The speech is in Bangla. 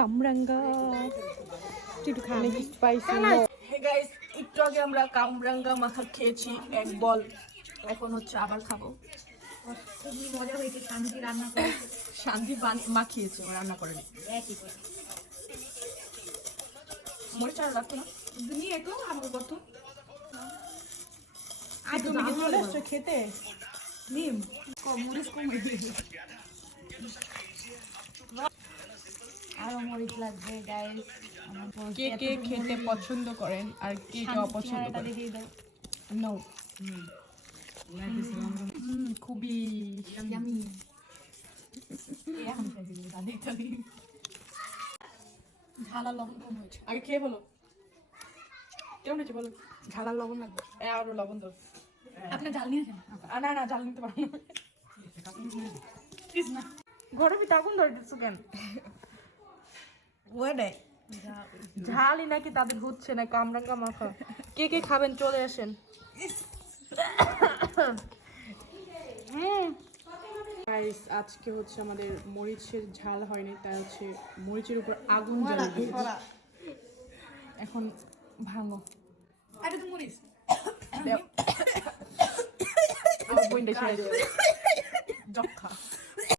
কামরাঙ্গা একটু খান স্পাইসি হে গাইস, একটু আগে আমরা কামরাঙ্গা মাখা খেয়েছি এক বল। এখন হচ্ছে আবার খাবো। খুবই মজা হয়েছে। শান্তি রান্না করে শান্তি মাখিয়েছে, ও রান্না করেনি। একই করে মরিচ আর লাগতো না? নিয়ে তো আমার কত আর তুমি কি চলে এসছো খেতে নিম মরিচ কমে আরো মরিচ লাগবে গাইস। কে কে খেতে পছন্দ করেন আর কে কে অপছন্দ করেন? দেখিয়ে দাও। নো খুবই ইয়ামি এখন খাইছি দাদি দাদি ঝালা লবণ কম হয়েছে। আগে খেয়ে বলো কেমন হয়েছে বলো। ঝালা লবণ লাগবে। আরো লবণ দাও। আপনি ঝাল নিয়েছেন? না না, জাল নিতে পারবো না। ঘরে পিঠা আগুন ধরে দিচ্ছ কেন ওয়েডে ঝালই নাকি তাদের হচ্ছে না কামরাঙ্গা মাখা কে কে খাবেন চলে আসেন গাইস আজকে হচ্ছে আমাদের মরিচের ঝাল হয়নি, তাই হচ্ছে মরিচের উপর আগুন জ্বালিয়ে দিয়েছি। এখন ভাঙো আরে তো মরিচ আমার বোনটা ছেড়ে দিও। যক্ষা